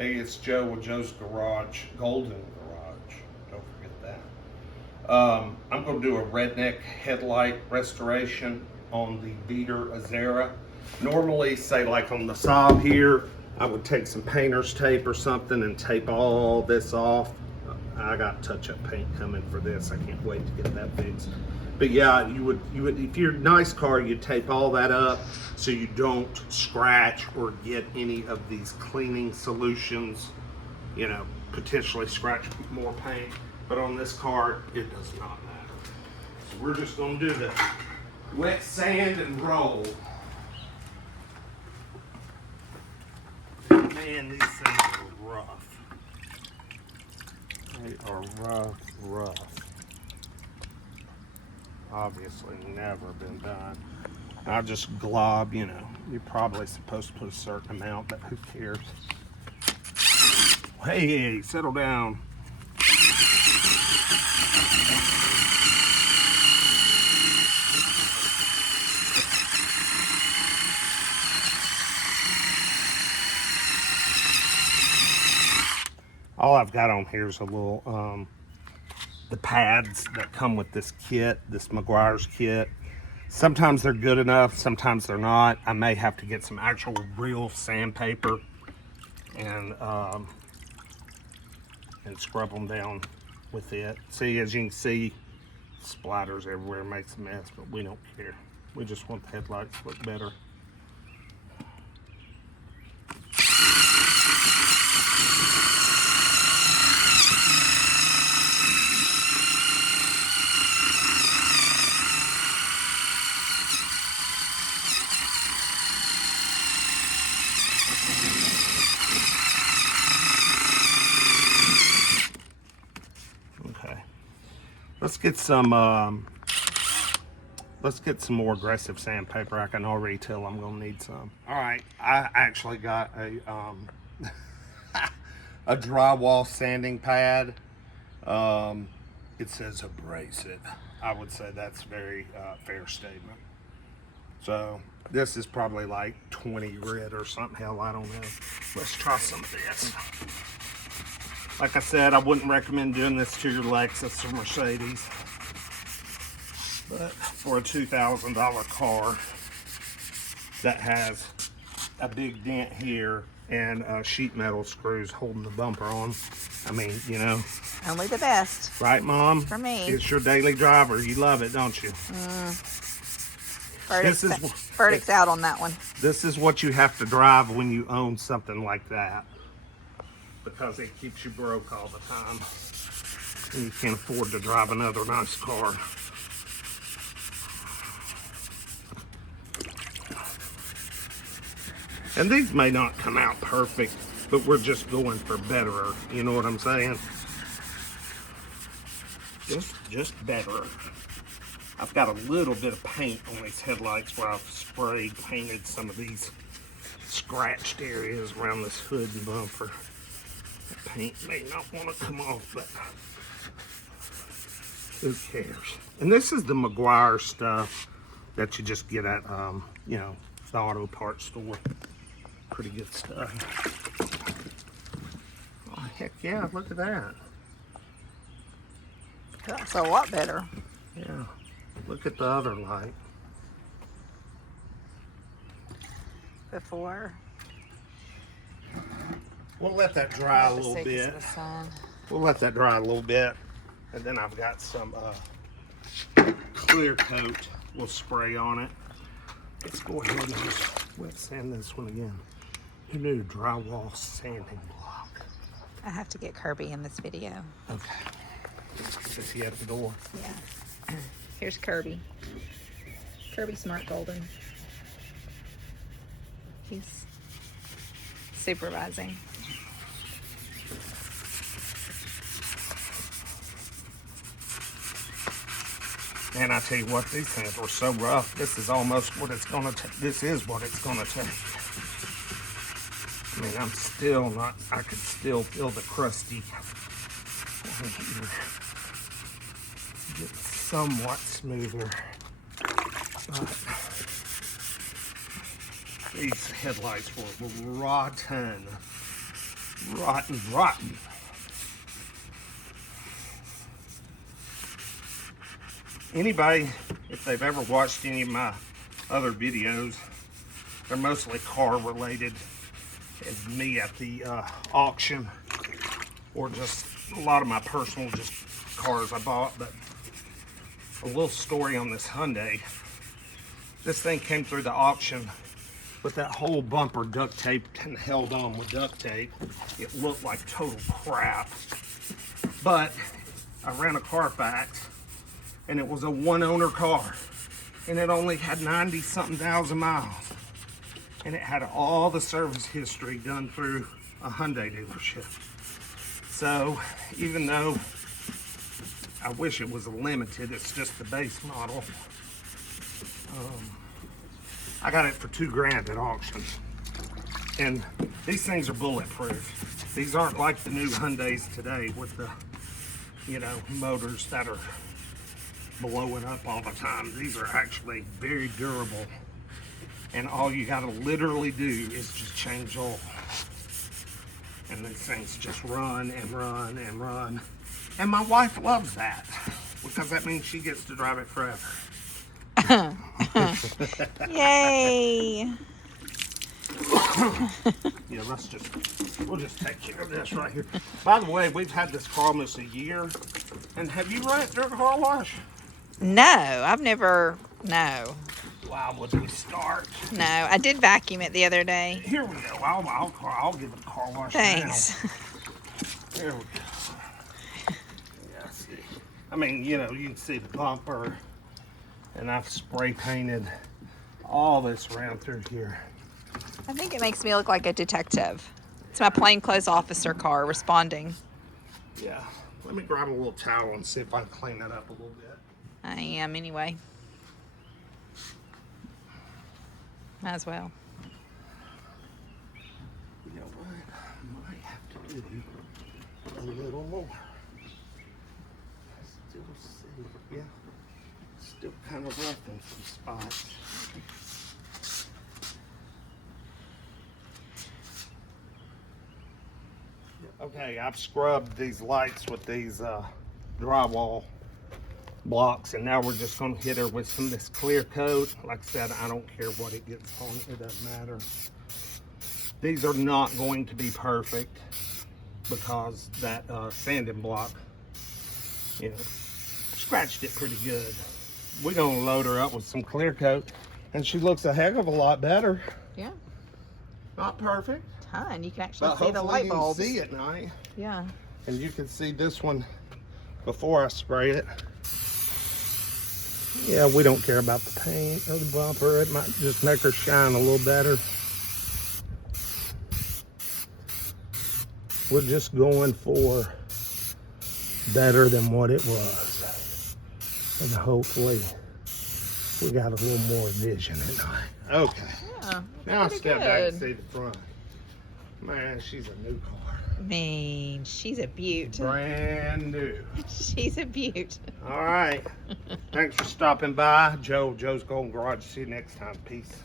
Hey, it's Joe with Joe's Garage, Golden Garage. Don't forget that. I'm going to do a Redneck headlight restoration on the Beater Azera. Normally, say like on the Saab here, I would take some painter's tape or something and tape all this off. I got touch-up paint coming for this. I can't wait to get that fixed. But yeah, you would if you're a nice car, you tape all that up so you don't scratch or get any of these cleaning solutions, you know, potentially scratch more paint. But on this car, it does not matter. So we're just gonna do the wet sand and roll. Man, these things are rough. They are rough. Obviously never been done. I just glob, you know, you're probably supposed to put a certain amount, but who cares? Hey, settle down. All I've got on here is a little, the pads that come with this kit, this Meguairs kit. Sometimes they're good enough, sometimes they're not. I may have to get some actual real sandpaper and scrub them down with it. See, as you can see, splatters everywhere, makes a mess, but we don't care. We just want the headlights to look better. Let's get some more aggressive sandpaper. I can already tell I'm gonna need some. All right, I actually got a a drywall sanding pad. It says abrasive. I would say that's a very fair statement. So this is probably like 20 grit or something. Hell, I don't know. Let's try some of this. Like I said, I wouldn't recommend doing this to your Lexus or Mercedes. But for a $2,000 car that has a big dent here and sheet metal screws holding the bumper on, I mean, you know. Only the best. Right, Mom? For me. It's your daily driver. You love it, don't you? Verdict's out on that one. This is what you have to drive when you own something like that, because it keeps you broke all the time and you can't afford to drive another nice car. And these may not come out perfect, but we're just going for betterer. You know what I'm saying? Just betterer. I've got a little bit of paint on these headlights where I've painted some of these scratched areas around this hood and bumper. The paint may not want to come off, but who cares? And this is the Meguairs stuff that you just get at, you know, the auto parts store. Pretty good stuff. Oh, heck yeah, look at that. That's a lot better. Yeah, look at the other light. Before. We'll let that dry a little bit. We'll let that dry a little bit. And then I've got some clear coat we'll spray on it. Let's go ahead and just wet sand this one again. Who knew drywall sanding block? I have to get Kirby in this video. Okay. Is he at the door? Yeah. Here's Kirby. Kirby Smart Golden. He's supervising. And I tell you what, these things were so rough. This is almost what it's gonna take. This is what it's gonna take. I mean, I'm still not, I could still feel the crusty. Get somewhat smoother. But these headlights were rotten. Rotten, rotten. Anybody, if they've ever watched any of my other videos, they're mostly car related. It's me at the auction, or just a lot of my personal just cars I bought. But a little story on this Hyundai. This thing came through the auction with that whole bumper duct taped and held on with duct tape. It looked like total crap. But I ran a Carfax, and it was a one-owner car, and it only had 90-something thousand miles, and it had all the service history done through a Hyundai dealership. So even though I wish it was a limited, it's just the base model, I got it for $2,000 at auction. And these things are bulletproof. These aren't like the new Hyundais today with the, motors that are blowing up all the time. These are actually very durable. And all you gotta literally do is just change oil. And these things just run and run and run. And my wife loves that, because that means she gets to drive it forever. Yay! Yeah, we'll just take care of this right here. By the way, we've had this car almost a year. And have you run it through a car wash? No, I've never, no. Wow, would we start? No, I did vacuum it the other day. Here we go. I'll give it a car wash. Thanks. Now. There we go. Yeah, see. I mean, you can see the bumper, and I've spray painted all this around through here. I think it makes me look like a detective. It's my plainclothes officer car responding. Yeah. Let me grab a little towel and see if I can clean that up a little bit. I am anyway. Might as well. You know what? I might have to do a little more. I still see, yeah. Still kind of rough in some spots. Okay, I've scrubbed these lights with these drywall blocks, and now we're just going to hit her with some of this clear coat. Like I said, I don't care what it gets on, it doesn't matter. These are not going to be perfect because that sanding block, scratched it pretty good. We're going to load her up with some clear coat, and she looks a heck of a lot better. Yeah. Not perfect, Ton. You can actually but see the light bulbs. you can see at night. Yeah. And you can see this one before I spray it. Yeah, we don't care about the paint or the bumper. It might just make her shine a little better. We're just going for better than what it was. And hopefully we got a little more vision at night. Okay. Yeah. Now I step back and good. see the front. Man, she's a new car. I mean, she's a beaut. Brand new. She's a beaut. All right. Thanks for stopping by. Joe's Golden Garage. See you next time. Peace.